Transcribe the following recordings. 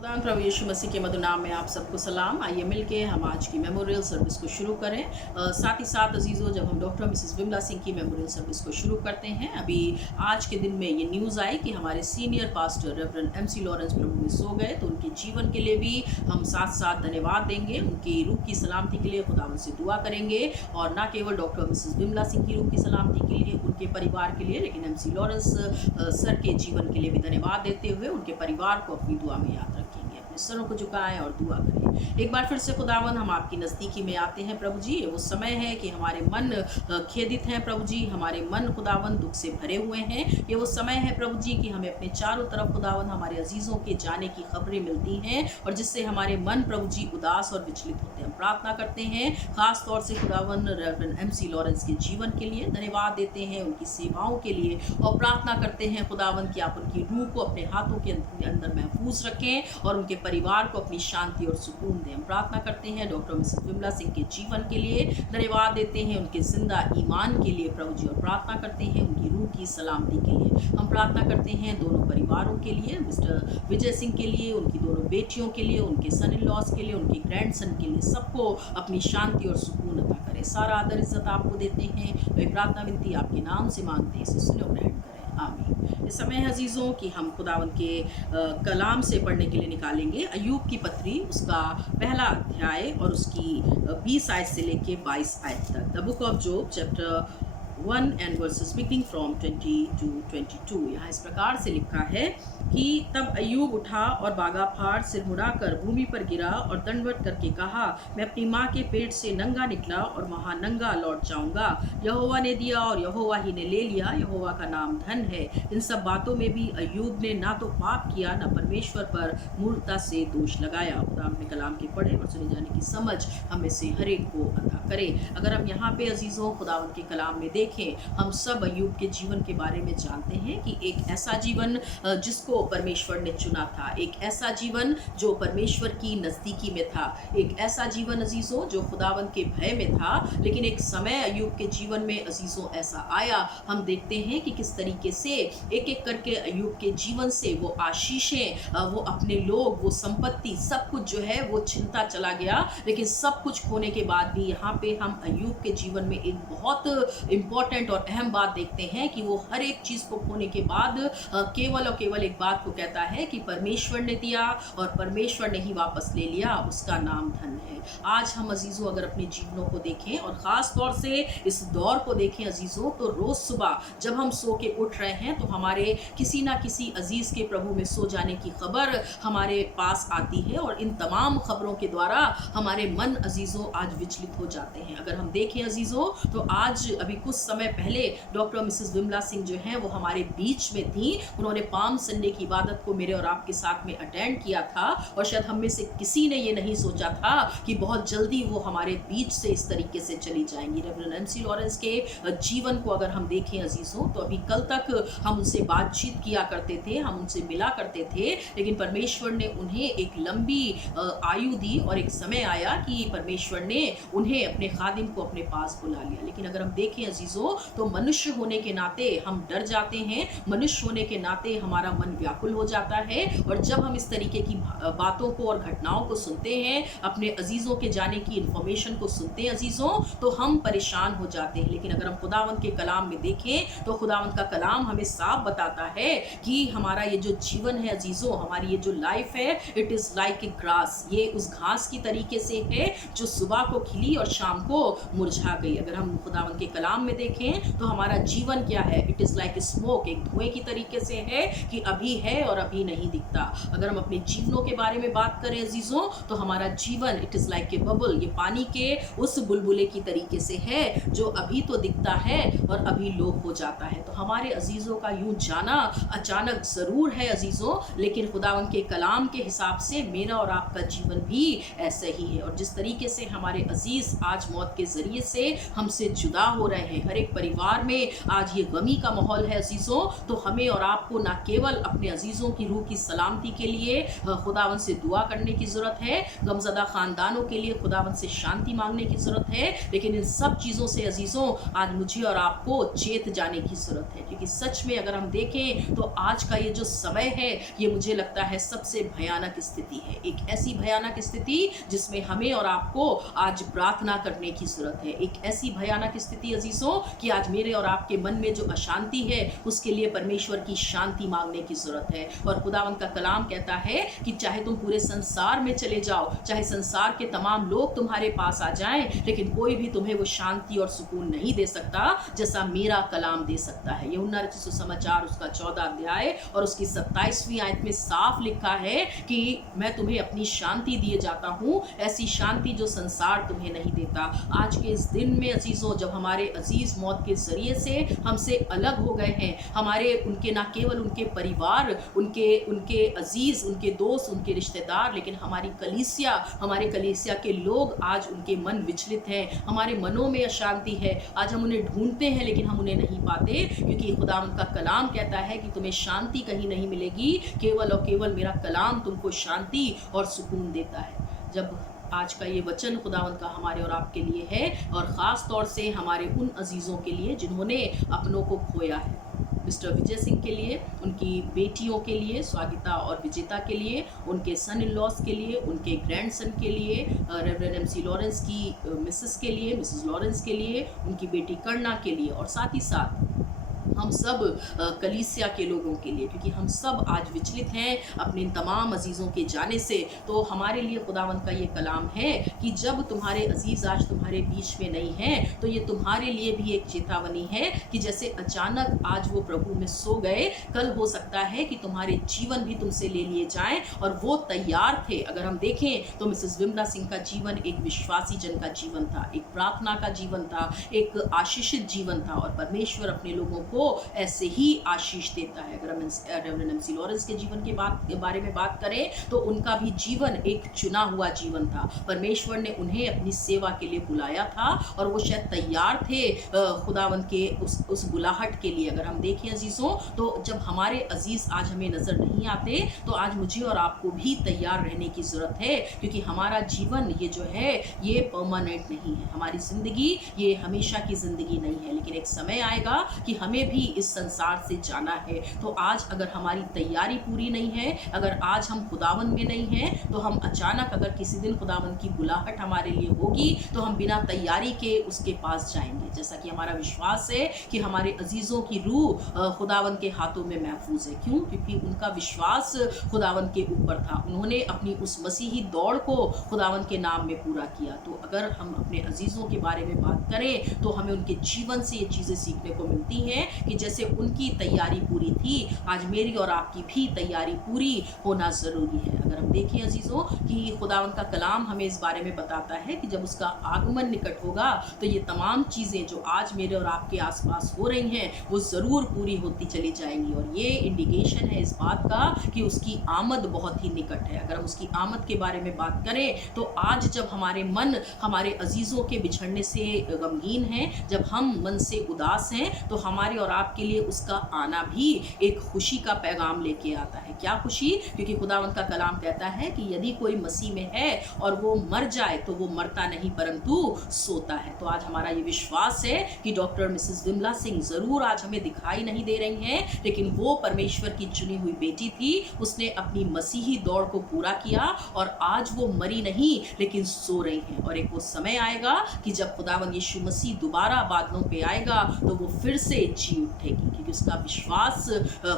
खुदावंद प्रभु यीशु मसीह के मधुर नाम में आप सबको सलाम। आइए मिलके हम आज की मेमोरियल सर्विस को शुरू करें। साथ ही साथ अजीज़ों, जब हम डॉक्टर मिसेस विमला सिंह की मेमोरियल सर्विस को शुरू करते हैं, अभी आज के दिन में ये न्यूज़ आई कि हमारे senior pastor reverend MC Lawrence प्रभु में सो गए। तो उनके जीवन के लिए भी हम साथ साथ धन्यवाद देंगे, उनकी रूह की सलामती के लिए खुदावंद से दुआ करेंगे। और न केवल डॉक्टर मिसेस विमला सिंह की रूह की सलामती के लिए, उनके परिवार के लिए, लेकिन MC लॉरेंस सर के जीवन के लिए भी धन्यवाद देते हुए उनके परिवार को अपनी दुआ में याद रखेंगे। अपने सरों को झुकाएं और दुआ करें। एक बार फिर से खुदावन, हम आपकी नज़दीकी में आते हैं प्रभु जी। वो समय है कि हमारे मन खेदित हैं प्रभु जी, हमारे मन खुदावन दुख से भरे हुए हैं। ये वो समय है प्रभु जी कि हमें अपने चारों तरफ खुदावन हमारे अजीज़ों के जाने की खबरें मिलती हैं और जिससे हमारे मन प्रभु जी उदास और विचलित होते हैं। हम प्रार्थना करते हैं खास तौर से खुदावन रेवरेंड MC लॉरेंस के जीवन के लिए, धन्यवाद देते हैं उनकी सेवाओं के लिए और प्रार्थना करते हैं खुदावन कि आप उनकी रूह को अपने हाथों के अंदर महफूज रखें और उनके परिवार को अपनी शांति और सुकून दें। हम प्रार्थना करते हैं डॉक्टर मिसेस विमला सिंह के जीवन के लिए, धन्यवाद देते हैं उनके जिंदा ईमान के लिए प्रभु जी, और प्रार्थना करते हैं उनकी रूह की सलामती के लिए। हम प्रार्थना करते हैं दोनों परिवारों के लिए, मिस्टर विजय सिंह के लिए, उनकी दोनों बेटियों के लिए, उनके सन इन लॉज के लिए, उनके ग्रैंडसन के लिए, सबको अपनी शांति और सुकून अता करें। सारा आदर इज्जत आपको देते हैं। वे प्रार्थना विनती आपके नाम से मांगते हैं, इसे सुनो ग्रहण करें, आमीन। इस समय है अजीज़ों कि हम खुदावन के कलाम से पढ़ने के लिए निकालेंगे अय्यूब की पत्री, उसका पहला अध्याय और उसकी 20 आयत से लेके 22 आयत तक। The book of job chapter 1 and verses beginning from 20 to 22। यहाँ इस प्रकार से लिखा है कि तब अय्यूब उठा और बागा फाड़ सिर मुड़ाकर भूमि पर गिरा और दंडवत करके कहा, मैं अपनी माँ के पेट से नंगा निकला और वहाँ नंगा लौट जाऊंगा। यहोवा ने दिया और यहोवा ही ने ले लिया, यहोवा का नाम धन है। इन सब बातों में भी अय्यूब ने ना तो पाप किया, ना परमेश्वर पर मूर्खता से दोष लगाया। खुदा अपने कलाम के पढ़े और सुने जाने की समझ हमें से हर एक को अता करे। अगर हम यहाँ पे अजीज़ों खुदावन के कलाम में देखें, हम सब अय्यूब के जीवन के बारे में जानते हैं कि एक ऐसा जीवन जिसको परमेश्वर ने चुना था, एक ऐसा जीवन जो परमेश्वर की नज़दीकी में था, एक ऐसा जीवन अजीज़ों जो खुदावन के भय में था। लेकिन एक समय अय्यूब के जीवन में अजीज़ों ऐसा आया, हम देखते हैं कि किस तरीके से एक एक करके अय्यूब के जीवन से वो आशीषें, वो अपने लोग, वो संपत्ति, सब कुछ जो है वो छिनता चला गया। लेकिन सब कुछ खोने के बाद भी यहाँ पे हम अय्यूब के जीवन में एक बहुत इम्पॉर्टेंट और अहम बात देखते हैं कि वो हर एक चीज़ को खोने के बाद केवल और केवल एक बात को कहता है कि परमेश्वर ने दिया और परमेश्वर ने ही वापस ले लिया, उसका नाम धन है। आज हम अजीज़ों अगर अपने जीवनों को देखें और ख़ास तौर से इस दौर को देखें अजीज़ों, तो रोज़ सुबह जब हम सो के उठ रहे हैं तो हमारे किसी ना किसी अजीज़ के प्रभु में सो जाने की खबर हमारे पास आती है और इन तमाम खबरों के द्वारा हमारे मन अजीज़ों आज विचलित हो जाते हैं। अगर हम देखें अजीज़ों, तो आज अभी कुछ समय पहले डॉक्टर मिसेस विमला सिंह जो हैं वो हमारे बीच में थी। उन्होंने पाम संडे की इबादत को मेरे और आपके साथ में अटेंड किया था और शायद हम में से किसी ने ये नहीं सोचा था कि बहुत जल्दी वो हमारे बीच से इस तरीके से चली जाएंगी। रेवरेंड MC लॉरेंस के जीवन को अगर हम देखें अजीज़ों, तो अभी कल तक हम उनसे बातचीत किया करते थे, हम उनसे मिला करते थे, लेकिन परमेश्वर ने उन्हें एक लंबी आयु दी और एक समय आया कि परमेश्वर ने उन्हें अपने खादिम को अपने पास बुला लिया। लेकिन अगर हम देखें अजीज़ों, तो मनुष्य होने के नाते हम डर जाते हैं, मनुष्य होने के नाते हमारा मन व्याकुल हो जाता है और जब हम इस तरीके की बातों को और घटनाओं को सुनते हैं, अपने अजीज़ों के जाने की इन्फॉर्मेशन को सुनते हैं अजीज़ों, तो हम परेशान हो जाते हैं। लेकिन अगर हम खुदावंद के कलाम में देखें तो खुदावंद का कलाम हमें साफ बताता है कि हमारा ये जो जीवन है अजीज़ों, हमारी ये जो लाइफ है, it is like a grass, ये उस घास की तरीके से है जो सुबह को खिली और शाम को मुरझा गई। अगर हम खुदावंद के कलाम में देखें तो हमारा जीवन क्या है, इट इज़ लाइक स्मोक, एक धुएं की तरीके से है कि अभी है और अभी नहीं दिखता। अगर हम अपने जीवनों के बारे में बात करें अजीज़ों, तो हमारा जीवन it is like a bubble, ये पानी के उस बुलबुले की तरीके से है जो अभी तो दिखता है और अभी लोप हो जाता है। तो हमारे अजीज़ों का यूं जाना अचानक ज़रूर है अजीज़ों, लेकिन खुदावंद के कलाम के हिसाब से मेरा और आपका जीवन भी ऐसे ही है। और जिस तरीके से हमारे अजीज़ आज मौत के ज़रिए से हमसे जुदा हो रहे हैं, हर एक परिवार में आज ये गमी का माहौल है अजीज़ों, तो हमें और आपको ना केवल अपने अजीज़ों की रूह की सलामती के लिए खुदावन से दुआ करने की ज़रूरत है, गमज़दा ख़ानदानों के लिए खुदावन से शांति मांगने की ज़रूरत है, लेकिन इन सब चीज़ों से अजीज़ों आज मुझे और आपको चेत जाने की ज़रूरत है। क्योंकि सच में अगर हम देखें तो आज का ये जो समय है, ये मुझे लगता है सबसे भयानक स्थिति है। एक ऐसी भयानक स्थिति जिसमें हमें और आपको आज प्रार्थना करने की ज़रूरत है। एक ऐसी भयानक स्थिति अजीज़ों कि आज मेरे और आपके मन में जो अशांति है उसके लिए परमेश्वर की शांति मांगने की ज़रूरत है। और खुदावंद का कलाम कहता है कि चाहे तुम पूरे संसार में चले जाओ, चाहे संसार के तमाम लोग तुम्हारे पास आ जाएं, लेकिन कोई भी तुम्हें वो शांति और सुकून नहीं दे सकता जैसा मेरा कलाम दे सकता है। यूहन्ना रचित सुसमाचार उसका 14 अध्याय और उसकी 27वीं आयत में साफ लिखा है कि मैं तुम्हें अपनी शांति दिए जाता हूँ, ऐसी शांति जो संसार तुम्हें नहीं देता। आज के इस दिन में अजीज़ों, जब हमारे अजीज़ मौत के ज़रिए से हमसे अलग हो गए हैं, हमारे उनके ना केवल उनके परिवार, उनके अजीज़, उनके दोस्त, उनके रिश्तेदार, लेकिन हमारी कलीसिया के लोग आज उनके मन विचलित हैं, हमारे मनों में अशांति है। आज हम उन्हें ढूंढते हैं लेकिन हम उन्हें नहीं पाते, क्योंकि खुदावंद का कलाम कहता है कि तुम्हें शांति कहीं नहीं मिलेगी, केवल और केवल मेरा कलाम तुमको शांति और सुकून देता है। जब आज का ये वचन खुदावंद का हमारे और आपके लिए है, और ख़ास तौर से हमारे उन अजीज़ों के लिए जिन्होंने अपनों को खोया है, मिस्टर विजय सिंह के लिए, उनकी बेटियों के लिए स्वागिता और विजेता के लिए, उनके सन इन लॉस के लिए, उनके ग्रैंडसन के लिए, रेवरेंड एमसी लॉरेंस की मिसेस के लिए, मिसेस लॉरेंस के लिए, उनकी बेटी कर्णा के लिए, और साथ ही साथ हम सब कलीसिया के लोगों के लिए, क्योंकि हम सब आज विचलित हैं अपने इन तमाम अजीज़ों के जाने से। तो हमारे लिए खुदावंद का ये कलाम है कि जब तुम्हारे अजीज़ आज तुम्हारे बीच में नहीं हैं, तो ये तुम्हारे लिए भी एक चेतावनी है कि जैसे अचानक आज वो प्रभु में सो गए, कल हो सकता है कि तुम्हारे जीवन भी तुमसे ले लिए जाएं। और वो तैयार थे। अगर हम देखें तो मिसेस विमला सिंह का जीवन एक विश्वासी जन का जीवन था, एक प्रार्थना का जीवन था, एक आशीषित जीवन था, और परमेश्वर अपने लोगों को ऐसे ही आशीष देता है। अगर हम रेवरेंड एमसी लॉरेंस के जीवन के बारे में बात करें तो उनका भी जीवन एक चुना हुआ जीवन था। परमेश्वर ने उन्हें अपनी सेवा के लिए बुलाया था, और वो शायद तैयार थे खुदावंद के उस बुलाहट के लिए। अगर हम देखें अजीज़ों, तो जब हमारे अजीज़ आज हमें नज़र नहीं आते, तो आज मुझे और आपको भी तैयार रहने की ज़रूरत है, क्योंकि हमारा जीवन ये जो है ये परमानेंट नहीं है। हमारी ज़िंदगी ये हमेशा की ज़िंदगी नहीं है, लेकिन एक समय आएगा कि हमें भी इस संसार से जाना है। तो आज अगर हमारी तैयारी पूरी नहीं है, अगर आज हम खुदावंद में नहीं हैं, तो हम अचानक अगर किसी दिन खुदावंद की बुलाहट हमारे लिए होगी, तो हम बिना तैयारी के उसके पास जाएंगे। जैसा कि हमारा विश्वास है कि हमारे अजीज़ों की रूह खुदावंद के हाथों में महफूज है। क्यों? क्योंकि उनका विश्वास खुदावंद के ऊपर था। उन्होंने अपनी उस मसीही दौड़ को खुदावंद के नाम में पूरा किया। तो अगर हम अपने अजीज़ों के बारे में बात करें, तो हमें उनके जीवन से ये चीज़ें सीखने को मिलती हैं कि जैसे उनकी तैयारी पूरी थी, आज मेरी और आपकी भी तैयारी पूरी होना ज़रूरी है। अगर हम देखें अजीज़ों कि खुदावंद का कलाम हमें इस बारे में बताता है कि जब उसका आगमन निकट होगा, तो ये तमाम चीज़ें जो आज मेरे और आपके आसपास हो रही हैं, वो ज़रूर पूरी होती चली जाएंगी। और ये इंडिकेशन है इस बात का कि उसकी आमद बहुत ही निकट है। अगर हम उसकी आमद के बारे में बात करें, तो आज जब हमारे मन हमारे अजीज़ों के बिछड़ने से गमगीन हैं, जब हम मन से उदास हैं, तो हमारे और आपके लिए उसका आना भी एक खुशी का पैगाम लेके आता है। क्या खुशी? क्योंकि खुदावंद का कलाम कहता है कि यदि कोई मसीह में है और वो मर जाए, तो वो मरता नहीं परंतु सोता है। तो आज हमारा ये विश्वास है कि डॉक्टर मिसेस विमला सिंह ज़रूर आज हमें दिखाई नहीं दे रही हैं, लेकिन वो परमेश्वर की चुनी हुई बेटी थी। उसने अपनी मसीही दौड़ को पूरा किया, और आज वो मरी नहीं लेकिन सो रही हैं। और एक वो समय आएगा कि जब खुदावंद यीशु मसीह दोबारा बादलों पे आएगा, तो वो फिर से जी उठेगी, क्योंकि उसका विश्वास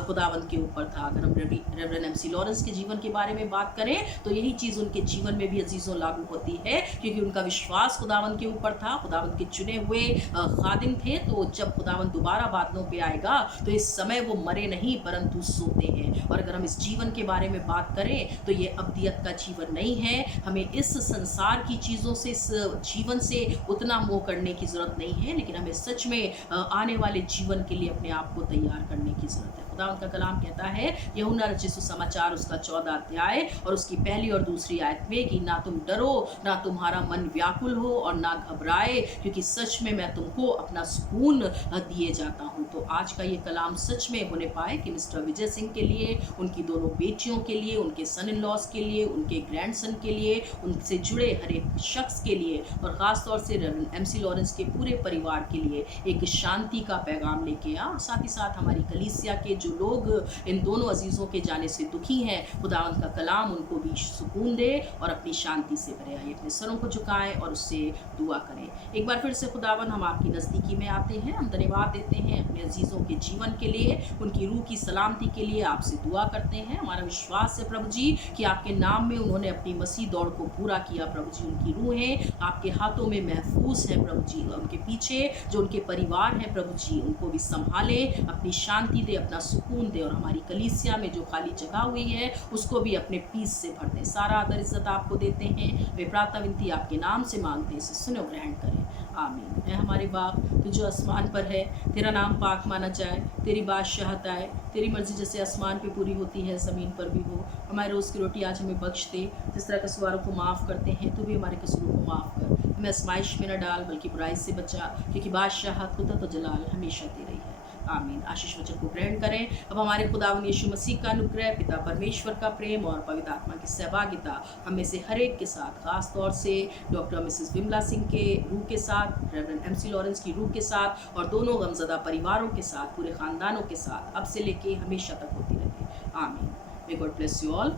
खुदावंद के ऊपर था। अगर हम रेवरेंड एमसी लॉरेंस के जीवन के बारे में बात करें, तो यही चीज़ उनके जीवन में भी अजीज़ों लागू होती है, क्योंकि उनका विश्वास खुदावंद के ऊपर था। खुदावंद के चुने हुए खादिम थे। तो जब खुदावंद दोबारा बादलों पे आएगा, तो इस समय वो मरे नहीं परंतु सोते हैं। और अगर हम इस जीवन के बारे में बात करें, तो ये अब्दियत का जीवन नहीं है। हमें इस संसार की चीज़ों से, इस जीवन से उतना मोह करने की ज़रूरत नहीं है, लेकिन हमें सच में आने वाले जीवन के लिए अपने आप को तैयार करने की ज़रूरत है। खुदा उनका कलाम कहता है यूहन्ना रचित सुसमाचार उसका 14 अध्याय और उसकी पहली और दूसरी आयत में कि ना तुम डरो, ना तुम्हारा मन व्याकुल हो और ना घबराए, क्योंकि सच में मैं तुमको अपना सुकून दिए जाता हूँ। तो आज का ये कलाम सच में होने पाए कि मिस्टर विजय सिंह के लिए, उनकी दोनों बेटियों के लिए, उनके सन इन लॉज के लिए, उनके ग्रैंडसन के लिए, उनसे जुड़े हर एक शख्स के लिए और ख़ास तौर से रेवरेंड एमसी लॉरेंस के पूरे परिवार के लिए एक शांति का पैगाम लेके आ। साथ ही साथ हमारी कलीसिया के जो लोग इन दोनों अजीज़ों के जाने से दुखी हैं, खुदावंद का कलाम उनको भी सुकून दे और अपनी शांति से भरे। आइए अपने सरों को झुकाएं और उससे दुआ करें। एक बार फिर से खुदावन हम आपकी नज़दीकी में आते हैं, हम धन्यवाद देते हैं अपने अजीज़ों के जीवन के लिए, उनकी रूह की सलामती के लिए आपसे दुआ करते हैं। हमारा विश्वास है प्रभु जी कि आपके नाम में उन्होंने अपनी मसीह दौड़ को पूरा किया। प्रभु जी उनकी रूहें आपके हाथों में महफूज हैं प्रभु जी, उनके पीछे जो उनके परिवार हैं प्रभु जी उनको भी संभाले, अपनी शांति दे, अपना सुकून दे और हमारी कलीसिया में जो खाली जगह हुई है उसको भी अपने पीस से भर दे। सारा आदर इज्जत आपको देते हैं, वे प्रार्थना विनती आपके नाम से मांगते हैं, इसे सुनो ग्रहण करें, आमीन। ऐ हमारे बाप तू जो आसमान पर है, तेरा नाम पाक माना जाए, तेरी बादशाहत आए, तेरी मर्जी जैसे आसमान पे पूरी होती है ज़मीन पर भी हो। हमारे रोज़ की रोटी आज हमें बख्श दे, जिस तरह कसूरों को माफ़ करते हैं तू भी हमारे कसूरों को माफ़ कर, हमें आजमाइश में न डाल बल्कि बुराई से बचा, क्योंकि बादशाहत, कुदरत और जलाल हमेशा तेरी है, आमीन। आशीष वचन को ग्रहण करें। अब हमारे खुदावन यीशु मसीह का अनुग्रह, पिता परमेश्वर का प्रेम और पवित्र आत्मा की सहभागिता हम में से हर एक के साथ, खास तौर से डॉक्टर मिसेस विमला सिंह के रूह के साथ, रेवरेंड एमसी लॉरेंस की रूह के साथ और दोनों गमज़दा परिवारों के साथ, पूरे ख़ानदानों के साथ अब से लेके हमेशा तक होती रहे, आमीन। May God bless you all.